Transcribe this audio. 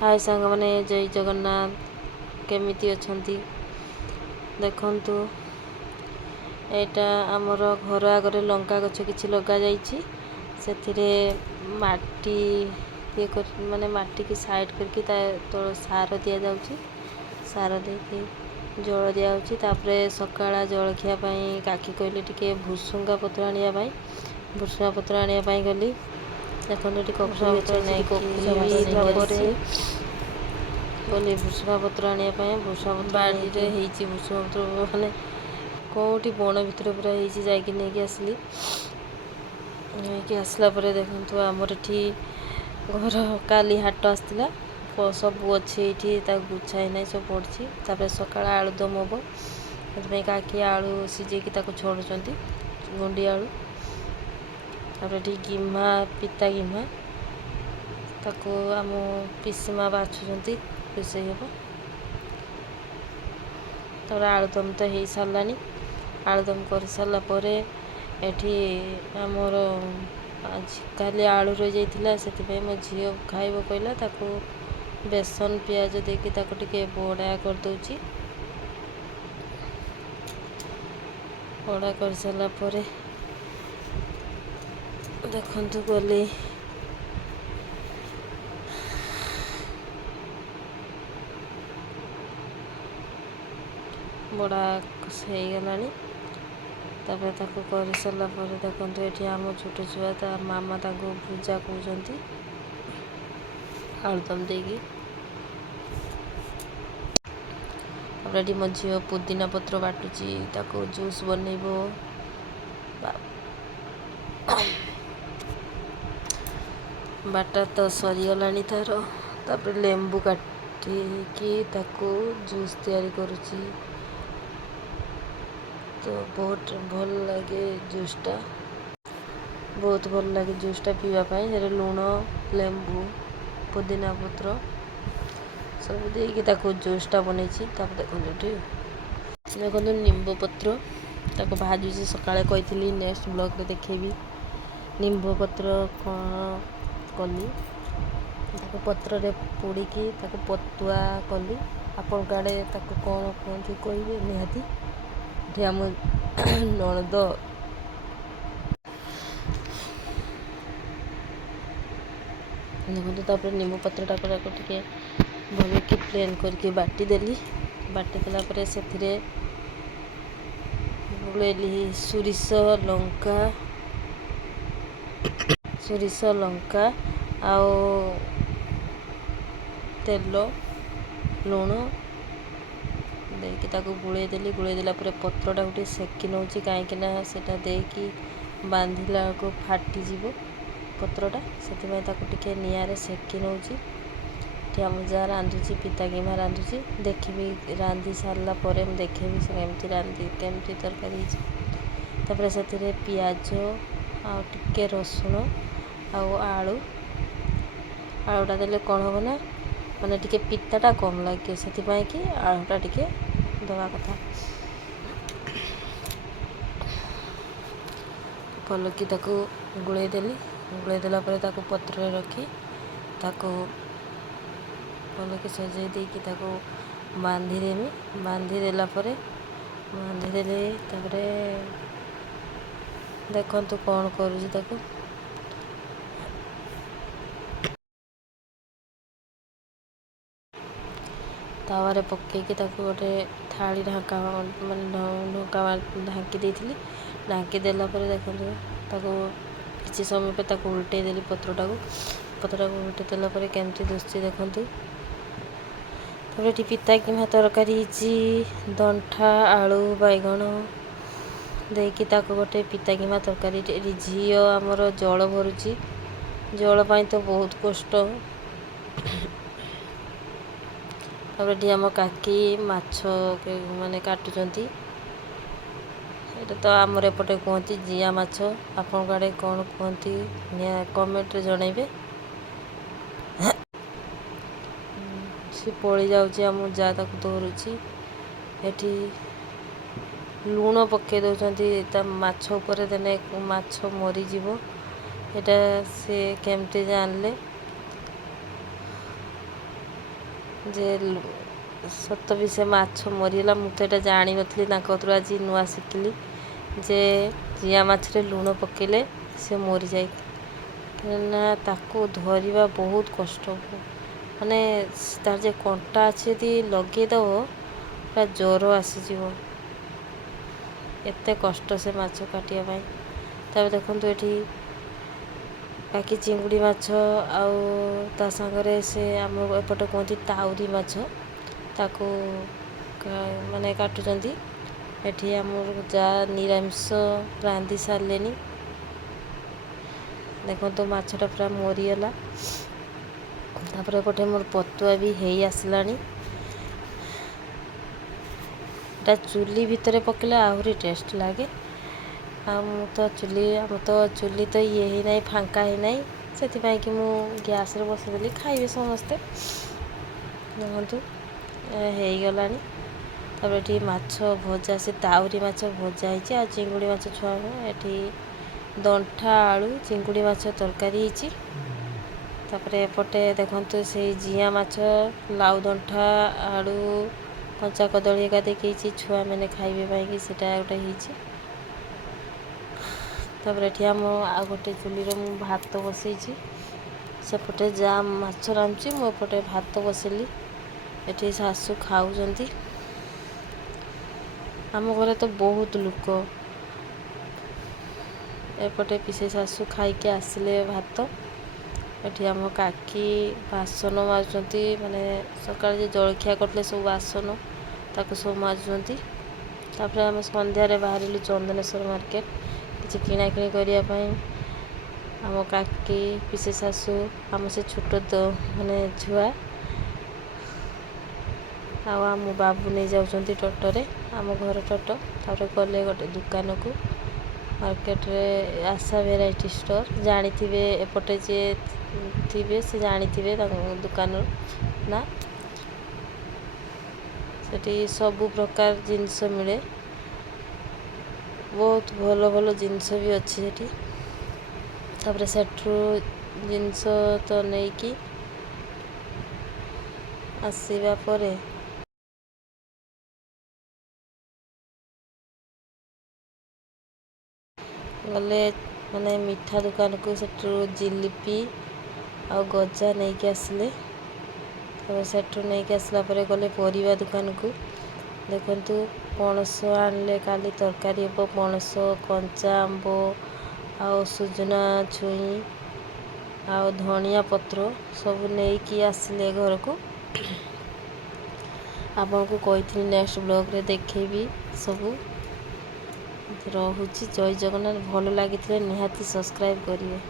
हाय सांग मैंने जय जगन्नाथ केमिति अछंती देखंतु एटा आमर घर आगे लंका गछ किछि लगा जाइछि सेथिरे माटी ये माने माटी की साइड करके तो सार दिया जाउछि सार देके जल दिया जाउछि तापरे सकाळा जलखिया पई काकी कहले टिके भुसुंगा पत्र आनिया पई भुसुंगा पत्र आनिया पई गली देखंतु टिके भुसुंगा पत्र नै गली भुसुंगा पत्र आनिया पई भुसुंगा पत्र बाड़ी रे हेछि भुसुंगा पत्र माने कोठी बण भितर पूरा हेछि जाइके नै के आसली आसला पर देखंतु हमर एठी घर काली हाट आसला सबू अच्छे ये गुछाई ना सब पड़ी तापर सका आलुदम हम से काकी आलू सीझे छोड़ुंट गुंडी आलू तापर ये गिम्हा पिता गिम्हा ताको आम पिसीमा बाछुंट पिसई हम तापर आलुदम तो हो सारानी आलुदम कर सारापर एठी आमर खाली आलू रही जाइए से मो झील खाइब कहला ताको बेसन पियाज देकी ताको टिके बड़ा कर दूची बड़ा कर सारा पर देखंतु गली बड़ा हो गलानी तापर ताको कर सारा पर देखंतु एठी आम छोट छुआ ता मामा ताको पूजा कहते आलुदम देगी तापर मो झील पुदीना पत्र बाटुची ताको जूस बनइबो बाटा तो सरीगलानी तार तापर लेंबू काटिकी ताको जूस तैयारी करुची तो बहुत भल लगे जूसटा बहुत भल लगे जूसटा पीवाई लुण लेंबू पुदीना पत्र सब देकी ताको जूसटा बनई देखो निम्ब पत्र ताको भाजुची सकाळे कही नेक्स्ट ब्लॉग रे देखेबी निम्ब पत्र कौन कली ताको पत्र रे पोड़ीकी ताको पतुआ कली आपण गाड़े ताको कौन कहते कहे निहाती ये आम नणद देखो तापर निम्बू पत्रटा टे भल कि प्लेन करके बाटी देली बाटी देला पर से बुलेली सोरिष लंका आओ तेल लुण देकी ताको गुड़े देली गुड़े देला पर पत्रटा गोटे सेकी नौची कहीं सेटा देकी बांधिला को फाटी जीव पत्रटा से टिके निआरे सेकी नौची आम जहाँ रांधुची पिता गिम्हा रांधुची देखी रांधि सारा पर देखेबी से केमती रांधि केमती तरकारी तापर से पियाज आ टिके रसुण आलू आलूटा देले कौन हम ना माने टिके पिताटा कम लगे से कि आलूटा टिके दवा कथा भल कि गुड़े देली गुड़े देला पर ताको पत्र रखी ताको भल कि सजाई देकी ताको बांधिदेमी बांधिदेला पर बांधिदेले तापरे देखंतु कौन करूची ताको तावारे पकेकी ताको गोटे थाली ढाका माने ढका ढाँकी देइथिली ढाँकी देला पर देखंतु ताको किसी समय पे ताको उल्टे देली पत्रटा को उल्टे देला पर केमती दुसची देखंतु तापर पिता गिम्हा तरकारी दंठा आलू बैगण देकी ताको गोटे पिता गिम्हा तरकारी झील आमर जल भरुची जल पाई तो बहुत कष्ट तापर आम काकी माछ माने काटुचंती ये तो आमर एपटे कहती जिया माछ आपण गाड़े कौन कहती कमेंट रे जनइबे सी पड़ी जाऊँगी आम जा ताको धरुची एठी लुण पके दौरान माछ उपर देने माछ मरीज यहाँ से केमती जानले ଯେ ସତ ବି ସେ ମାଛ ମରିଗଲା। ମୁଁ ତ ଏଇଟା ଜାଣିନଥିଲି, ତାଙ୍କ କତିରୁ ଆଜି ନୂଆ ଶିଖିଲି ଯେ ଜିଆ ମାଛରେ ଲୁଣ ପକେଇଲେ ସେ ମରିଯାଏ। କାହିଁକିନା ତାକୁ ଧରିବା ବହୁତ କଷ୍ଟ, ମାନେ ତାର ଯେ କଣ୍ଟା ଅଛି ଯଦି ଲଗେଇଦେବ ପୁରା ଜ୍ୱର ଆସିଯିବ, ଏତେ କଷ୍ଟ ସେ ମାଛ କାଟିବା ପାଇଁ। ତାପରେ ଦେଖନ୍ତୁ ଏଠି ବାକି ଚିଙ୍ଗୁଡ଼ି ମାଛ ଆଉ ତା ସାଙ୍ଗରେ ସେ ଆମ ଏପଟେ କୁହନ୍ତି ତାଉରି ମାଛ, ତାକୁ ମାନେ କାଟୁଛନ୍ତି। ଏଠି ଆମର ଯାହା ନିରାମିଷ ରାନ୍ଧି ସାରିଲେଣି। ଦେଖନ୍ତୁ ମାଛଟା ପୁରା ମରିଗଲା। ତାପରେ ଏପଟେ ମୋର ପତୁଆ ବି ହେଇ ଆସିଲାଣି। ଏଟା ଚୁଲି ଭିତରେ ପକେଇଲେ ଆହୁରି ଟେଷ୍ଟ ଲାଗେ। ଆଉ ଆମର ତ ଚୁଲି ତ ଇଏ ହେଇନାହିଁ, ଫାଙ୍କା ହେଇନାହିଁ, ସେଥିପାଇଁ କି ମୁଁ ଗ୍ୟାସରେ ବସାଇଦେଲି, ଖାଇବେ ସମସ୍ତେ। ଦେଖନ୍ତୁ ହେଇଗଲାଣି। ତାପରେ ଏଠି ମାଛ ଭଜା, ସେ ତାଉରି ମାଛ ଭଜା ହେଇଛି, ଆଉ ଚିଙ୍ଗୁଡ଼ି ମାଛ ଛୁଆ ଏଠି ଦଣ୍ଟା ଆଳୁ ଚିଙ୍ଗୁଡ଼ି ମାଛ ତରକାରୀ ହେଇଛି। ତାପରେ ଏପଟେ ଦେଖନ୍ତୁ ସେଇ ଜିଆ ମାଛ ଲାଉ ଦଣ୍ଟା ଆଳୁ କଞ୍ଚା କଦଳୀ ଏକା ଦେଇକି ହେଇଛି, ଛୁଆମାନେ ଖାଇବେ ପାଇଁକି ସେଇଟା ଗୋଟେ ହେଇଛି। ତାପରେ ଏଠି ଆଉ ଗୋଟେ ଚୁଲିରେ ମୁଁ ଭାତ ବସାଇଛି। ସେପଟେ ଯାହା ମାଛ ରାନ୍ଧୁଛି, ମୁଁ ଏପଟେ ଭାତ ବସାଇଲି। ଏଠି ଶାଶୁ ଖାଉଛନ୍ତି। ଆମ ଘରେ ତ ବହୁତ ଲୋକ। ଏପଟେ ପିଇସି ଶାଶୁ ଖାଇକି ଆସିଲେ ଭାତ। ଏଠି ଆମ କାକି ବାସନ ମାଜୁଛନ୍ତି, ମାନେ ସକାଳେ ଯେ ଜଳଖିଆ କରିଥିଲେ ସବୁ ବାସନ ତାକୁ ସବୁ ମାଜୁଛନ୍ତି। ତାପରେ ଆମେ ସନ୍ଧ୍ୟାରେ ବାହାରିଲୁ ଚନ୍ଦନେଶ୍ୱର ମାର୍କେଟ କିଛି କିଣାକିଣି କରିବା ପାଇଁ। ଆମ କାକି ପିଇସି ଶାଶୁ ଆମ ସେ ଛୋଟ ମାନେ ଛୁଆ ଆଉ ଆମ ବାବୁ ନେଇ ଯାଉଛନ୍ତି ଟୋଟୋରେ, ଆମ ଘର ଟୋଟୋ। ତାପରେ ଗଲେ ଗୋଟେ ଦୋକାନକୁ, ମାର୍କେଟରେ ଆଶା ଭେରାଇଟି ଷ୍ଟୋର୍, ଜାଣିଥିବେ ଏପଟେ ଯିଏ ଥିବେ ସେ ଜାଣିଥିବେ ତାଙ୍କ ଦୋକାନର ନା। ସେଠି ସବୁ ପ୍ରକାର ଜିନିଷ ମିଳେ, ବହୁତ ଭଲ ଭଲ ଜିନିଷ ବି ଅଛି ସେଠି। ତାପରେ ସେଠୁ ଜିନିଷ ତ ନେଇକି ଆସିବା ପରେ ଗଲେ ମାନେ ମିଠା ଦୋକାନକୁ, ସେଠୁ ଜିଲିପି ଆଉ ଗଜା ନେଇକି ଆସିଲେ। ତାପରେ ସେଠୁ ନେଇକି ଆସିଲା ପରେ ଗଲେ ପରିବା ଦୋକାନକୁ। ଦେଖନ୍ତୁ ପଣସ ଆଣିଲେ, କାଲି ତରକାରୀ ହେବ। ପଣସ, କଞ୍ଚା ଆମ୍ବ ଆଉ ସୁଜନା ଛୁଇଁ ଆଉ ଧନିଆ ପତ୍ର ସବୁ ନେଇକି ଆସିଲେ ଘରକୁ। ଆପଣଙ୍କୁ କହିଥିଲି ନେକ୍ସଟ ବ୍ଲଗ୍ରେ ଦେଖେଇବି ସବୁ। ରହୁଛି, ଜୟ ଜଗନ୍ନାଥ। ଭଲ ଲାଗିଥିଲେ ନିହାତି ସବସ୍କ୍ରାଇବ୍ କରିବେ।